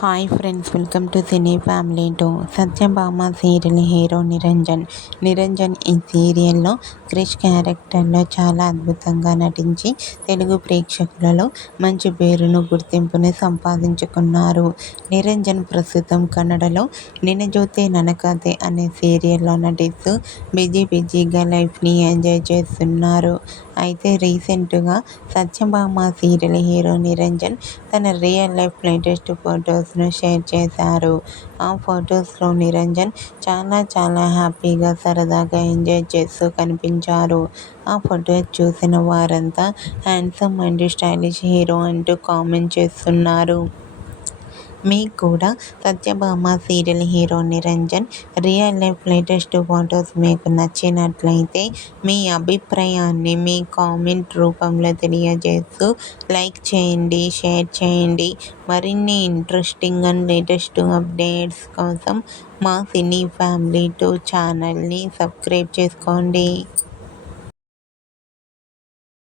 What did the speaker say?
Hi friends, welcome to cine family two. Satyabhama serial hero Niranjan ఈ సీరియల్లో క్రిష్ క్యారెక్టర్లో చాలా అద్భుతంగా నటించి తెలుగు ప్రేక్షకులలో మంచి పేరును గుర్తింపుని సంపాదించుకున్నారు. నిరంజన్ ప్రస్తుతం కన్నడలో నినజోతే ననకథే అనే సీరియల్లో నటిస్తూ బిజీగా లైఫ్ని ఎంజాయ్ చేస్తున్నారు. అయితే రీసెంట్గా సత్యభామ సీరియల్ హీరో నిరంజన్ తన రియల్ లైఫ్ లేటెస్ట్ ఫొటోస్ను షేర్ చేశారు. ఆ ఫొటోస్లో నిరంజన్ చాలా హ్యాపీగా సరదాగా ఎంజాయ్ చేస్తూ కనిపించారు. ఆ ఫొటోస్ చూసిన వారంతా హ్యాండ్సమ్ అండ్ స్టైలిష్ హీరో అంటూ కామెంట్ చేస్తున్నారు. మీకు కూడా Satyabhama serial hero Niranjan real life latest photos మీకు నచ్చినట్లయితే మీ అభిప్రాయాన్ని మీ కామెంట్ రూపంలో తెలియజేస్తూ లైక్ చేయండి, షేర్ చేయండి. మరిన్ని ఇంట్రెస్టింగ్ అండ్ లేటెస్ట్ అప్డేట్స్ కోసం మా సినీ ఫ్యామిలీ 2 ఛానల్ని సబ్స్క్రైబ్ చేసుకోండి.